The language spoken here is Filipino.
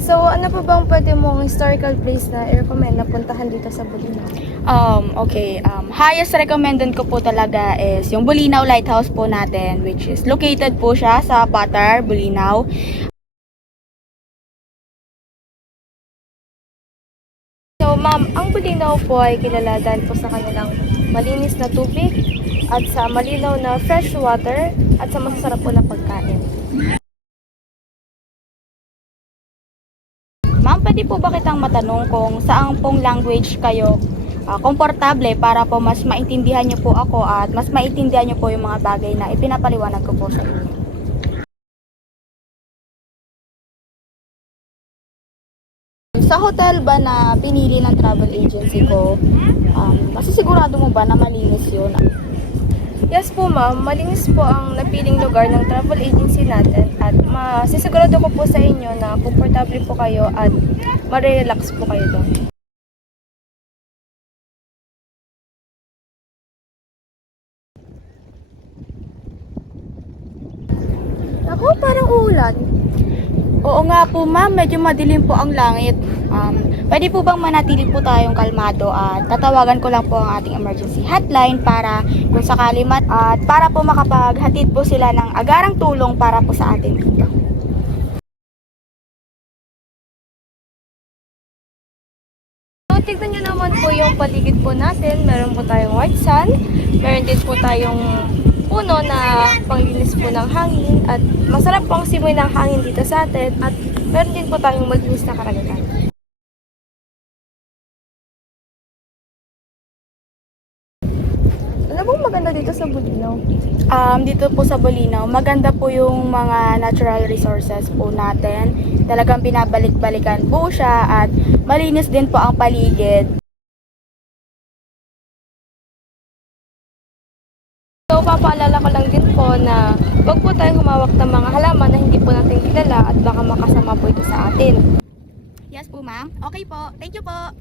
So, ano pa bang pwede mong historical place na i-recommend na puntahan dito sa Bulinaw? Okay. Highest recommended ko po talaga is yung Bulinaw Lighthouse po natin, which is located po siya sa Patar, Bulinaw. So, ma'am, ang Bulinaw po ay kilala dahil po sa kanilang malinis na tubig at sa malinaw na fresh water at sa masasarap po na pagkain. Ma'am, pwede po ba kitang matanong kung saang pong language kayo komportable para po mas maintindihan niyo po ako at mas maintindihan niyo po yung mga bagay na ipinapaliwanag ko po sa inyo. Sa hotel ba na pinili ng travel agency ko, masisigurado mo ba na malinis yun? Yes po ma'am, malinis po ang napiling lugar ng travel agency natin at masisigurado ko po sa inyo na komportable po kayo at ma-relax po kayo doon. Ako, parang uulan. Oo nga po ma'am, medyo madilim po ang langit. Pwede po bang manatili po tayong kalmado at tatawagan ko lang po ang ating emergency hotline para kung sakali man at para po makapaghatid po sila ng agarang tulong para po sa atin dito. So, tignan nyo naman po yung paligid po natin. Meron po tayong white sand. Meron din po tayong puno na panglinis po ng hangin. At masarap po ang simoy ng hangin dito sa atin. At meron din po tayong malinis na karagatan. Ano bang maganda dito sa Bulinaw? Dito po sa Bulinaw, maganda po yung mga natural resources po natin. Talagang binabalik-balikan po siya at malinis din po ang paligid. So, papaalala ko lang din po na huwag po tayong humawak ng mga halaman na hindi po natin kilala at baka makasama po ito sa atin. Yes po ma'am. Okay po. Thank you po.